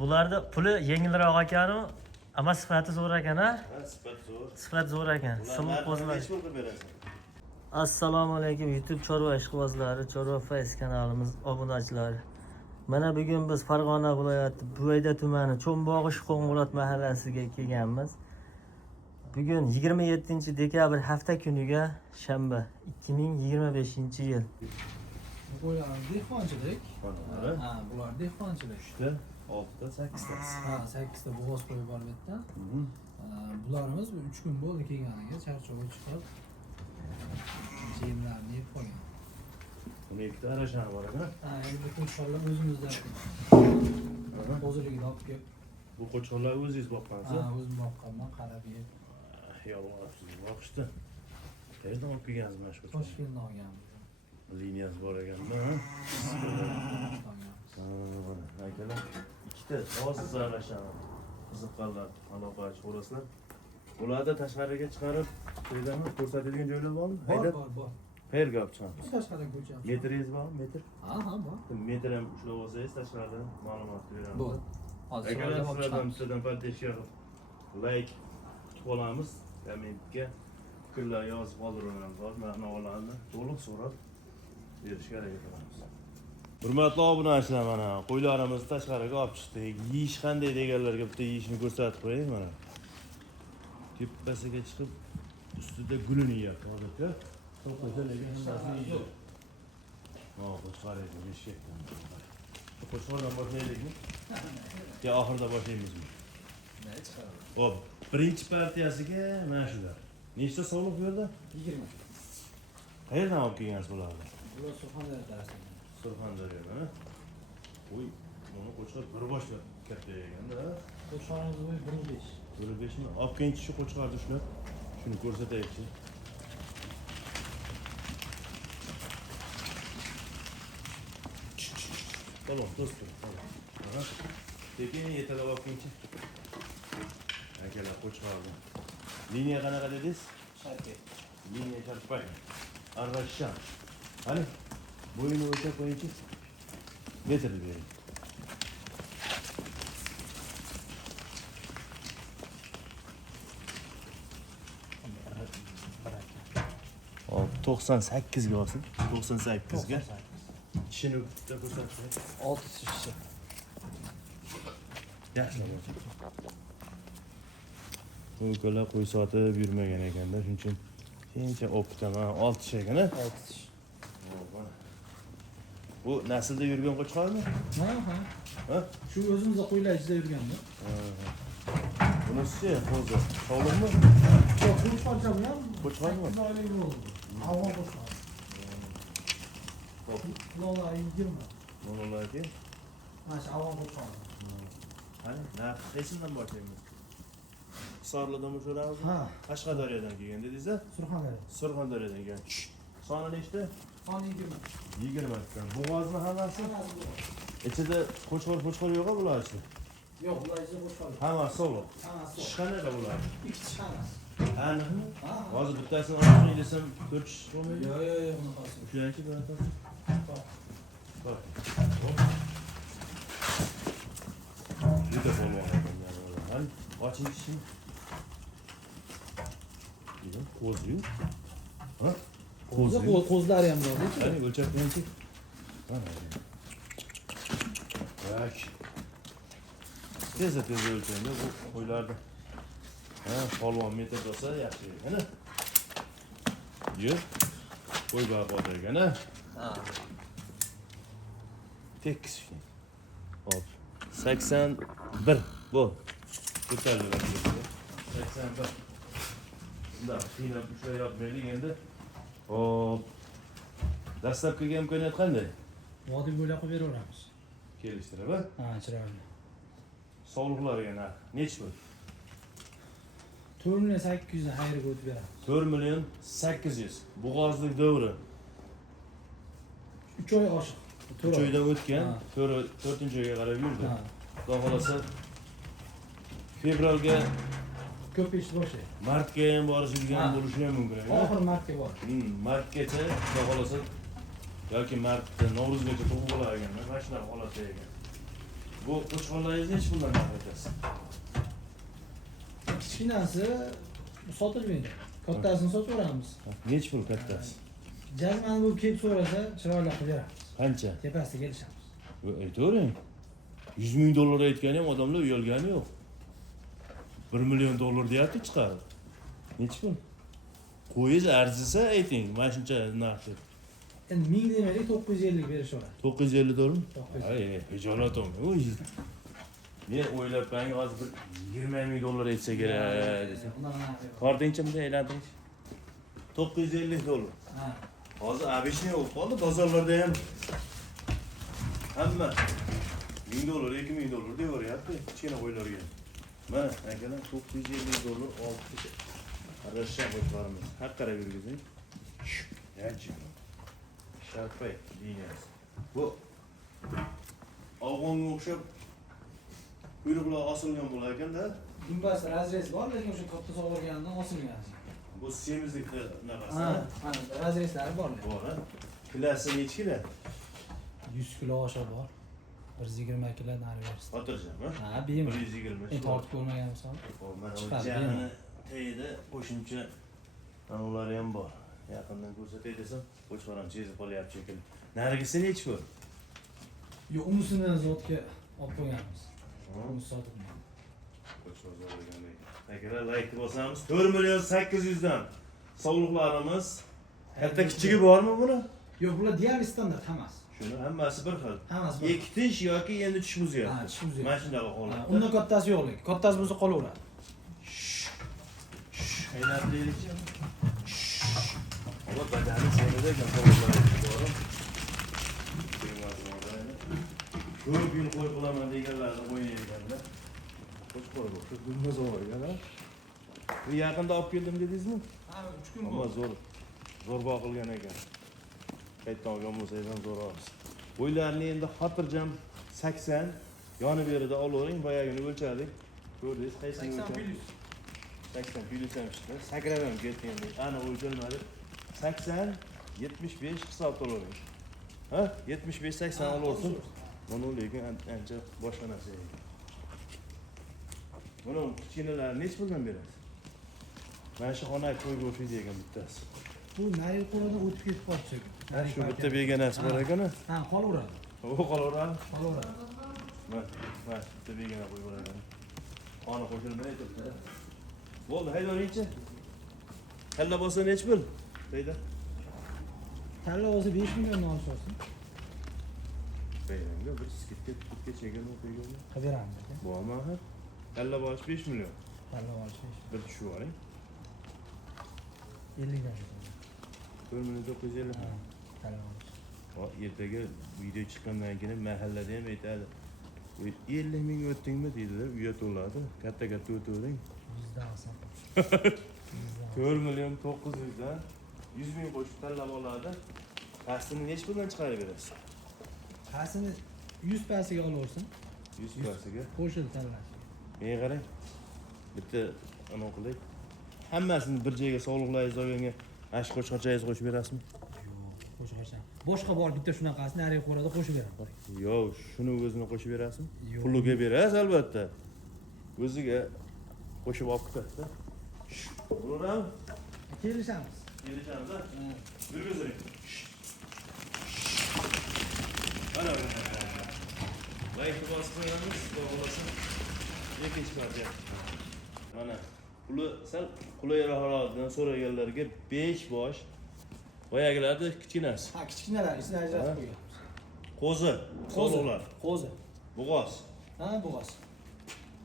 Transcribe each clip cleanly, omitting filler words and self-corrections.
Bularda puli yengilroq ekanu, ama sifati zo'r ekan, ha? Ha, sifat zo'r. Sifat zo'r ekan. Silliq qo'zlar. Necha pulga berasiz? Assalomu alaykum YouTube chorva ishqibozlari, Chorva Face kanalimiz obunachilari. Mana bugun biz Farg'ona viloyati Buvayda tumani Cho'mbog'ish Qo'ng'irot mahallasiga kelganmiz. Bugun 27-dekabr hafta kuniga shanba 2025-yil. Bular dehqonchilik. Ha, bular dehqonchilik. 3ta, 6ta, 8ta. Ha, 8ta bo'g'oz qo'yib bor bu yerda. Bularimiz 3 kun bo'ldi kelganiga, charchoq chiqib. Yemlarni yeb qo'ygan. Buni ikkita arashani bor ekan. Ha, endi qo'shqonlar o'zimizdan. Hozirligida olib kelib. Bu qo'chqonlar o'zingiz boqqansiz? Ha, o'zim boqqanman, qarab yeb. Yolg'onsiz boqishdi. Qayerdan olib kelgansiz mana shu qo'chqonni? Toshkentdan olganmiz. Liniyasi bor ekanmi? Akalar, ikkita hozir arashani. Qiziqqanlar, aloqachi bo'lasizlar. Ularda tashqariga chiqarib qo'ydami? Ko'rsatadigan joylar bormi? Bor. Qayerga olib chiqamiz? Tashqariga ko'chamiz. Metringiz bormi? Metr? Ha, bor. Metr ham ushlab olsangiz tashqaridan ma'lumot beramiz. Bor. Hozir Akalar olib sizlardan chiqamiz. bizdan podpishka qilib like kutib olamiz. Kommentga fikrlar yozib qoldiramiz. Ma'nolarni to'liq so'rab berishga harakat qilamiz. Hurmatli obunachilar, mana qo'ylarimizni tashqariga olib chiqdik. Yeyish qanday deganlarga bitta yeyishni ko'rsatib qo'ying mana. Tepasiga chiqib ustida gulini yeyapti hozircha. To'q qo'ysa lekin hammasini yeydi. Ha, qo'shqaraydi, beshkakdan. Qo'shqardan boshlaylikmi? Ya oxirida boshlaymizmi? Nima chiqadi? Hop, birinchi partiyasiga mana shular. Nechta sovliq bu yerda? 20. Qayerdan olib kelgansiz bularni? Bular Surxondaryodan. Surxondaryodan. Uy, buni qo'chqar bir boshlab katta eganda. Qo'shqonimiz bo'yi 1.5. 1.5mi? Olib kelingchi shu qo'chqarni ushlab. Shuni ko'rsataylikchi. Tamam, do'stim. Tamam. Tekin yetalab olib kelingchi. Akalar qo'chqarni. Liniya qanaqa dedingiz? Sharqiy. Liniya Sharpay. Arrashan. Qani? Bo'yini o'lchab qo'yingchi. Metr bering. Hop, 98 ga olsin. 98 ga. Tishini bitta ko'rsatib. 6 tishchi. Yaxshi bo'lsin. Qo'ylar qo'y sotib yurmagan ekanda, shuning uchun keyincha opitaman 6 tish ekan-a? 6 tish. Bu naslda yurgan qo'chqormi? Ha. Ha? Shu o'zimizda qo'ylar ichida yurganmi? Bunisi hozir sog'liqmi? Yo'q, qo'chqorcha bilan. Qo'chqormi? 8 oylik bo'ldi. Afg'on qo'chqor. Hop, Ular 20. monolarga. Mana shu afg'on qo'chqor. Qani, qaysidan boshlaymiz? Hisorlidan o'shiramiz? Ha. Qashqadaryodan kelgan dedingiz-a? Surxondaryo. Surxondaryodan kelgan. Soni nechta? Son 20. 20 ta. Bo'g'ozni hammasi? Hammasi bor. Ichida qo'chqor yo'q-a bular ichida? Yo'q, ular ichida qo'chqor. Hammasi sog'liq. Hammasi Tish bor. qanaqa bular? 2 tish hammasi. Aniqmi? Ha. Hozir bittasini olishni desam 4 tish bo'lmaydi. Yo'q, unaqasi. Shularchi bunaqa. Bor. Juda bo'lmagan ekan. Oching tishini. Dedim, qo'zi. Ha? Qo'zlari ham bor, Qani o'lchab qo'yingchi. Mana. Bak. Tez o'lchaydi bu qo'ylarni. Ha, polvon metr bo'lsa yaxshi ekan-a. Yo'q. Qo'y baqot ekan-a. Ha. Tekis. Hop. 81. Bu. Ko'tariladi. 81. Bunda qiynab ushlayap berdik endi. Hop. Dastlabki imkoniyat qanday? Vodiy bo'ylab qilib beraveramiz. Kelishtirib, ha? Ha, chiroyli. Sog'liqlarga narx nechi pul? 4 million 800 dan xayriga o'tib beramiz. 4 million 800. Bo'g'ozlik davri. 3 oy oshiq. 3 oydan o'tgan, Ha. 4-oyga qarab yurdi. Ha. Xudo xolasa fevralga, Ko'payishni boshlaydi. martga ham borishilgan Ha. bo'lishi ham mumkin. Oxir martga bor. Martgacha, xudo xolasa yoki martda Navro'zgacha to'g'ri bo'lar ekan. Mana shunaqa holatda ekan. Bu qo'chqorlaringizni hech bundan aytasiz. Kichkinasi sotilmaydi. Kattasini sotaveramiz. Nech pul kattasi? Jazmani bu kelib so'rasa, chiroyli qilib beramiz. Qancha? Tepasiga kelishamiz. Aytavering. 100 ming dollar aytgani ham odamlar uyalgani yo'q. 1 million dollar deyapti chiqarib. Nech pul? Qo'yingiz arzisa ayting, mana shuncha narx deb. Endi 1000 demaylik 950 berishaveradi. 950 dollar? 950. Ay, ijolatim. Uy. Men o'ylab qangi hozir bir 20 ming dollar aytsa kerak desam. Kartingcha bunday aylantiring. 950 dollar. Ha. Hozir обычный bo'lib qoldi bozorlarda ham. Hamma 1000 dollar, 2000 dollar deyaveryapti kichkina qo'ylarga. Mana akalar 950 dollar olib aralashgan qo'ylarimiz. Har qarab yurgizing. Yanchi. Sharpay liniyasi. Bu afg'onga o'xshab quyruqlar osilgan bo'lar ekanda. Gumbaz razrez bor, lekin o'sha katta sog'organidan osilgan. Bu semizlikda naqasi. Ha, razrezlari bor. Bor, ha. Kilasi nechi kilo? 100 kilo osha bor. 120 kilo nari bersin. Xotirjam, ha? Ha, bemalol. 120. Endi tortib ko'rmaganmiz ham. Mana Chiqadi, o'jani bemalol. tayida qo'shimcha anulari ham bor. Yaqindan ko'rsatay desam, qo'chqoram chezib qolyapti shekilli. Narigisi nechi pul? Yo'q, unisini zotga olib qo'yganmiz. Uni sotib. Qo'chqor zo'rlagan. Agar like bosamiz 4 million 800 dan sog'liqlarimiz katta kichigi bormi buni? Yo'q, bular deyarli standart hammasi. Shuni hammasi bir xil. Hammasi bir. Ekitish yoki endi tush buzyapti. Ha, tush buzyapti. Mana shunaqa holat. Undan kattasi yo'q lekin. Kattasi bo'lsa qolaveradi. Qaynab deylikchi. Ama badani senede kafalarım. Ko'p yil qo'y qilaman deganlarni qo'yayotganda. Qo'sh qo'y bu. Bunga zo'r yana. Bu yaqinda olib keldim dedingizmi? Ha, 3 kun Ammo bo'ldi. zo'r boqilgan ekan. Qaytdan olgan bo'lsangiz ham zo'r olasiz. Qo'ylarni endi xotirjam 80 yonib berida olavering, boyagini o'lchadik. Ko'rdingiz, qaysini 80 o'lchadik? plus. 80 plus ham chiqdi. Sakrab ham ketgandi. Ana o'lchalmadi. 80 75 hisob olavering. Ha? 75 80 olaversin. Mana lekin ancha boshqa narsa ekan. Buni kichkinalarni nech puldan berasiz? Mana shu xona qo'y go'shti ekan bittasi. Bu nari qo'lidan o'tib ketib qolibdi. Shu bitta beganasi bor ekan-a? Ha, qolaveradi. U qolaveradi. Qolaveradi. Mana bitta begana qo'y bor ekan. Xona qo'shilmay turibdi. Bo'ldi, haydaringchi. Kalla bo'lsa nech pul? Deydi. Talla o'zi 5 million olishsin. Beyranga bir skitga chekin o'qigan. Qilib beramiz. Bormi axir? Kalla bo'lish 5 million. Talla olish. Bir tushib oling. 50 dan. 1 million 950. Talla olish. O ertaga video chiqqandan keyin mahallada ham aytadi. 50 ming o'tdingmi deydilar, uyat bo'ladi. Katta o'tavering. Bizda olsam. 4 million 900 dan 100 ming qo'shib tanlab oladi. Pastini nech puldan chiqarib berasiz? Qasini 100 pasiga olaversin. 100 pasiga. Qo'shil tanlash. Menga qarang. Bitta ana qildik. Hammasini bir joyga sog'liqlaringiz olganga ash qo'shqochangiz qo'shib berasizmi? Yo'q, qo'shqochan. Boshqa bor bitta shunaqasini nariga qo'rada qo'shib beraman. Yo'q, shuni o'zini qo'shib berasizmi? Yo'q. Puliga berasiz albatta. O'ziga qo'shib olib ketadi. Bo'ladimi? Kelishamiz. Kelishamiz, ha? Yurgizing. Ana. Like bosib qo'yamiz, xudo xolasa. Ikkinchi partiya. Mana puli sal qulayroqdan so'raganlarga 5 bosh. Boyagilarda kichkinasi. Ha, kichkinalar isini ajratib qo'yganmiz. Qo'zi, qo'zilar. Qo'zi. Bug'oz. Ha, bo'g'oz.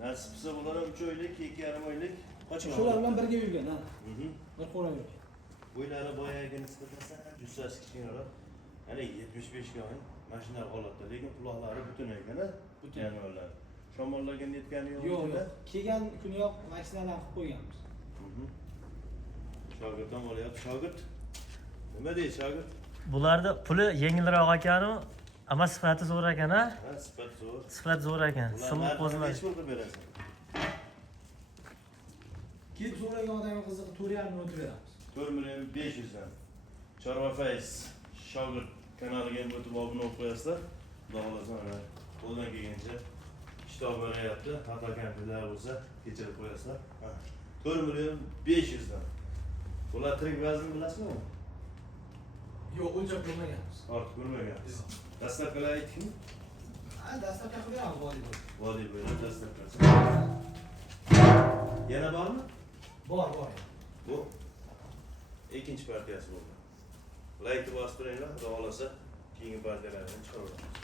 Nasib qilsa bular ham 3 oylik, 2,5 oylik qochgan. Shular bilan birga yurgan, ha. Mhm. Bir qo'ra yurgan. Bo'ylari boyaga nisbatan jussasi kichkinaroq. Ana 75 ga oling. Mashina holatda, lekin quloqlari butun ekan-a? Butun yanvarlar. Shamollarga netgani yo'q. Yo'q. Kelgan kuniyoq vaksinalar qilib qo'yganmiz. Shogirddan olyapti. Shogird. Nima deydi shogird? Bularda puli yengilroq ekanu, ammo sifati zo'r ekan-a? Ha, sifat zo'r. Sifat zo'r ekan. Silliq qo'zilar. Nech pul qilib berasiz? Kelib so'ragan odamga qiziq 4,5 ming o'tib beramiz. 4 million 500 dan. Chorva Face shogird kanaliga ham o'tib obuna bo'lib qo'yasizlar. Xudo xolasa mana qo'ldan kelgancha kitob o'rayapti. Xato kamchiliklar bo'lsa kechirib qo'yasizlar. 4.500.000 dan. Bular tirik vazn bilasizmi? Yo'q, o'lchab ko'rmaganmiz. Ortiq ko'rmagansiz. Dastlabkilar aytdingmi? Ha, dastlabki qilganmiz voleyboll. Voleyboll dastlabkasi. Yana bormi? Bor. Bu ikkinchi partiyasi bo'ldi. Like bosib turinglar, xudo xolasa keyingi partiyalarni chiqaramiz.